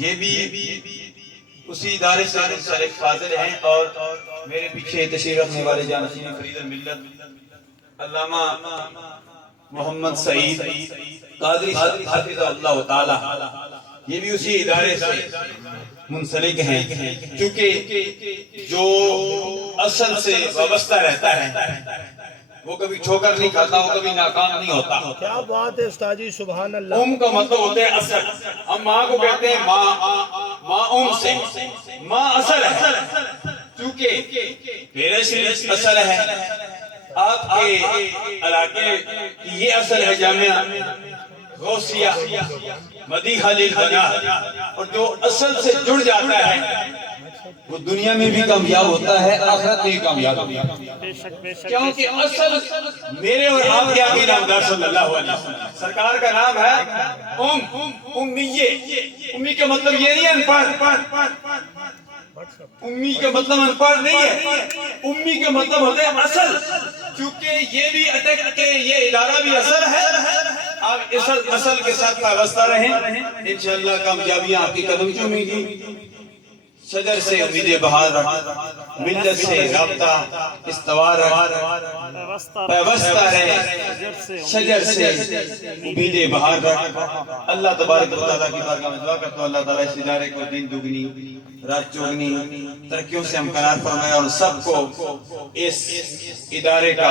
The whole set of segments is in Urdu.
یہ بھی اسی ادارے سے منسلک فاضل ہیں اور میرے پیچھے تشریف رکھنے والے جانشین فرید الملت علامہ محمد سعید قادری حافظ اللہ تعالی، یہ بھی اسی ادارے سے منسلک ہیں، کیونکہ جو اصل سے وابستہ رہتا ہے وہ کبھی ٹھوکر نہیں کھاتا، وہ کبھی ناکام نہیں ہوتا۔ کیا بات ہے استاد جی، سبحان اللہ۔ کا مطلب ہوتا ہے اصل، ہم ماں کو کہتے ہیں ماں سے، ماں اصل ہے، کیونکہ پیرس اصل ہے، آپ کے علاقے کی یہ اصل ہے جامعہ غوثیہ مدیحہ للبنات، اور جو اصل سے جڑ جاتا ہے وہ دنیا میں بھی کامیاب ہوتا ہے، آخرت میں بھی کامیاب ہوتا ہے، کیونکہ اصل میرے اور آپ کے آقا نامدار صلی اللہ علیہ وسلم سرکار کا نام ہے امیہ۔ امی کا مطلب یہ نہیں ہے انپڑھ، امی کا مطلب انپڑھ نہیں ہے، امی کا مطلب ہوتا ہے اصل، کیونکہ یہ بھی اٹک کے یہ ادارہ بھی اصل ہے۔ آپ اصل کے ساتھ وابستہ رہیں، انشاءاللہ کامیابیاں آپ کی قدم چومیں گی۔ شجر سے امید بہار رکھ، ملت سے رابطہ استوار رکھ، پیوستہ رہے، شجر سے امید بہار رکھ۔ اللہ تبارک و تعالیٰ کی بارگاہ میں دعا کرتا ہوں اللہ تعالیٰ اس ادارے کو دن دگنی رات چوگنی ترقیوں سے ہمکنار فرمائے، اور سب کو اس ادارے کا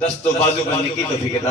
دست و بازو بننے کی توفیق عطا